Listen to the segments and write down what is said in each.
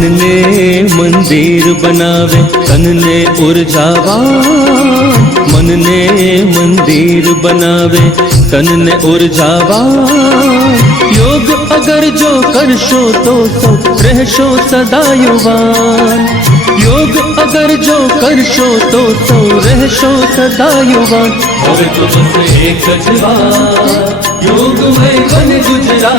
तन ने मंदिर बनावे, तन ने उर्जावा मन ने मंदिर बनावे, तन ने उर्जावा योग अगर जो करशो तो तो रहशो सदा युवान। योग अगर जो करशो तो तो रहशो सदा युवान। और तो बस एक योग में बन गुजरा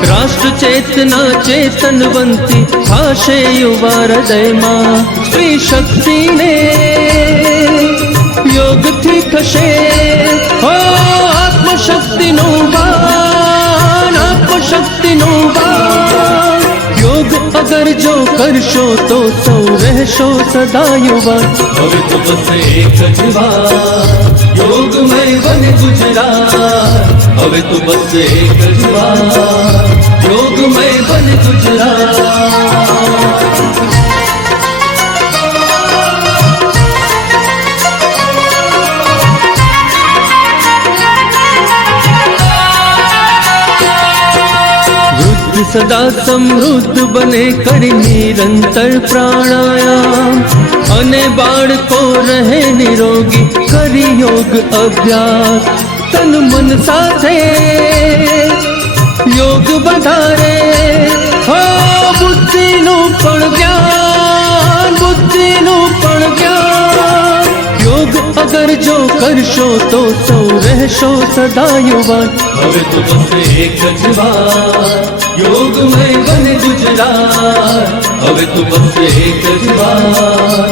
आपो आप स्वयं માં રાષ્ટ્ર ચેતના ચેતનવંતી ભાષે યુવા હૃદયમાં સ્ત્રી શક્તિને યોગથી થશે હો આત્મશક્તિનું બાણ આત્મશક્તિનું બાણ યોગ અગર જો કરશો તો સૌ રહેશો સદા યુવાન હવે તો બસ એક જ વાત યોગમય બન ગુજરાત હવે તો બસ એક જ વાત યોગમય બન ગુજરાત વૃદ્ધ સદા સમૃદ્ધ બને કરી નિરંતર પ્રાણાયામ અને બાળકો રહે નિરોગી કરી યોગ અભ્યાસ તન મન સાથે યોગ વધારે. હો, બુદ્ધિનું પણ જ્ઞાન, બુદ્ધિનું પણ જ્ઞાન. યોગ અગર જો કરશો તો સૌ રહેશો સદા યુવાન. હવે તો બસ એક જ વાત, યોગમય બને ગુજરાત. હવે તો બસ એક જ વાત